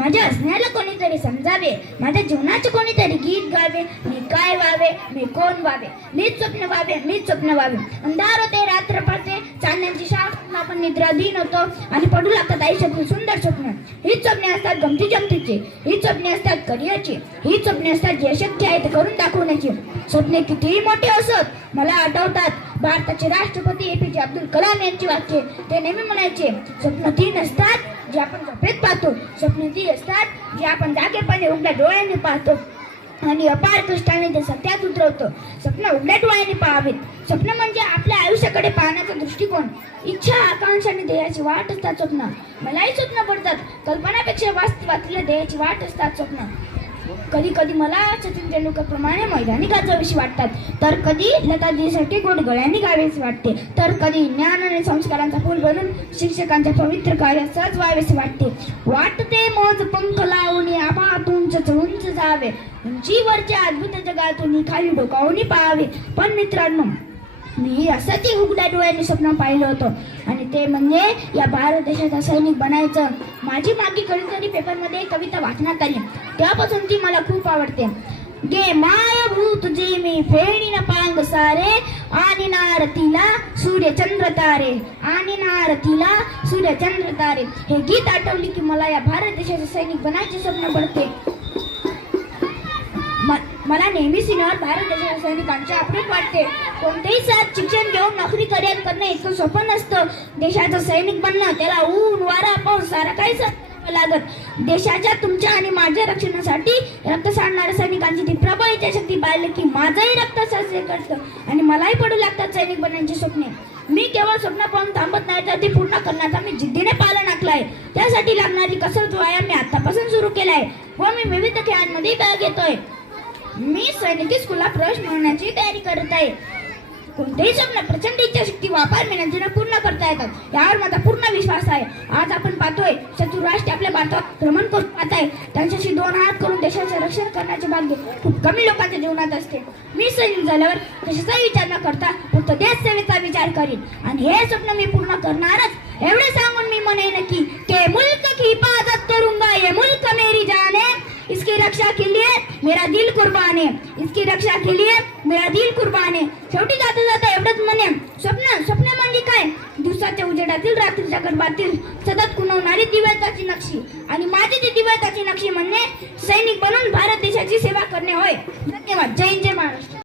माझ्या हसण्याला कोणीतरी समजावे, माझ्या जीवनाचे कोणीतरी गीत गावे. मी काय व्हावे, मी कोण व्हावे, मीच स्वप्न व्हावे, मीच स्वप्न व्हावे. अंधार होते, रात्र पडते, चांदण्यांची शाख आपण निद्राधीन होतो आणि पडू लागतात आयुष्यातील सुंदर स्वप्न. हीच स्वप्ने असतात गमती जमतीची, हीच स्वप्ने असतात करिअरची, हीच स्वप्ने असतात जे शक्य आहे ते करून दाखवण्याची. स्वप्ने कितीही मोठे असत, मला आठवतात भारताचे राष्ट्रपती APJ अब्दुल कलाम यांची वाक्ये. ते नेहमी म्हणायचे, स्वप्न ती नसतात जे आपण झोपेत पाहतो, स्वप्न ती असतात जे आपण जागेपणे उघड्या डोळ्यांनी पाहतो आणि अपार कष्टाने ते सत्यात उतरवतो. स्वप्न उघड्या डोळ्यांनी पाहावेत. स्वप्न म्हणजे आपल्या आयुष्याकडे पाहण्याचा दृष्टिकोन. इच्छा, आकांक्षा आणि ध्येयाची वाट असतात स्वप्न. मलाही स्वप्न पडतात, कल्पनापेक्षा वास्तवातल्या ध्येयाची वाट असतात स्वप्न. कधी कधी मला सचिन तेंडुलकर प्रमाणे मैदानी गाजावीशी वाटतात, तर कधी लताजीसाठी गोड गळ्यांनी गावेसे वाटते, तर कधी ज्ञान आणि संस्कारांचा फूल बनून शिक्षकांच्या पवित्र कार्यात सहज व्हावेसे वाटते. वाटते मोज पंख लावून आभाळातून उंच जावे, उंचीवरच्या अद्भुत जगातून खाली डोकावून पाहावे. पण मित्रांनो, मी असंच उघड्या डोळ्यांनी स्वप्न पाहिलं होतं, आणि ते म्हणजे या भारत देशाचा सैनिक बनायचं. माझी मागे कधीतरी पेपरमध्ये कविता वाचण्यात आली, तेव्हापासून ती मला खूप आवडते. गे मायभूत जे मी फेडीन पांग सारे, आणि नारतीला सूर्य चंद्र तारे, आणि नारतीला सूर्य चंद्र तारे. हे गीत आठवली की मला या भारत देशाचे सैनिक बनायचे स्वप्न पडते. मला नेहमी सिनेमात भारत देशाच्या सैनिकांचे अप्रूप वाटते. कोणतेही साथ शिक्षण घेऊन नोकरी करिअर करणे इतकं सोपं नसतं. देशाचं सैनिक बनणं, त्याला ऊन वारा पाऊस सारा काही लागत. देशाच्या, तुमच्या आणि माझ्या रक्षणासाठी रक्त सांडणाऱ्या सैनिकांची ती प्रबळ इच्छाशक्ती पाहिली की माझंही रक्त साजरे करतं आणि मलाही पडू लागतात सैनिक बनण्याची स्वप्ने. मी केवळ स्वप्न पाहून थांबत नाही, तर ती पूर्ण करण्याचा मी जिद्दीने पालन आखलाय. त्यासाठी लागणारी कसरत व्यायाम मी आतापासून सुरू केलाय व मी विविध खेळांमध्ये भाग घेतोय. मी सैनिकी स्कूलला प्रवेश मिळवण्याची तयारी करत आहे. कोणतेही स्वप्न प्रचंड इच्छाशक्ती वापर मेहनतीने पूर्ण करता येतात, यावर माझा पूर्ण विश्वास आहे. आज आपण पाहतोय शत्रू राष्ट्र आपल्या भारतात भ्रमण करून पाहत आहे. त्यांच्याशी दोन हात करून देशाचे रक्षण करण्याचे भाग्य खूप कमी लोकांच्या जीवनात असते. मी सैनिक झाल्यावर कशाचाही विचार न करता फक्त देश सेवेचा विचार करीन, आणि हे स्वप्न मी पूर्ण करणारच. एवढे सांगून मी म्हणेन की मुल्क की हिफाजत करूंगा, ये मुल्क मेरी जान है, इसकी रक्षा के लिए मेरा दिल कुर्बान है, इसकी रक्षा के लिए मेरा दिल कुर्बान है. शेवटी जाता जाता एवढंच म्हणेन, स्वप्न म्हणजे काय? दिवसाच्या उजेडातील, रात्रीच्या गर्भातील सतत कुणवणारी दिव्याची नक्षी, आणि माझी ती दिव्याची नक्षी म्हणणे सैनिक बनून भारत देशाची सेवा करणे होय. धन्यवाद. जय हिंद.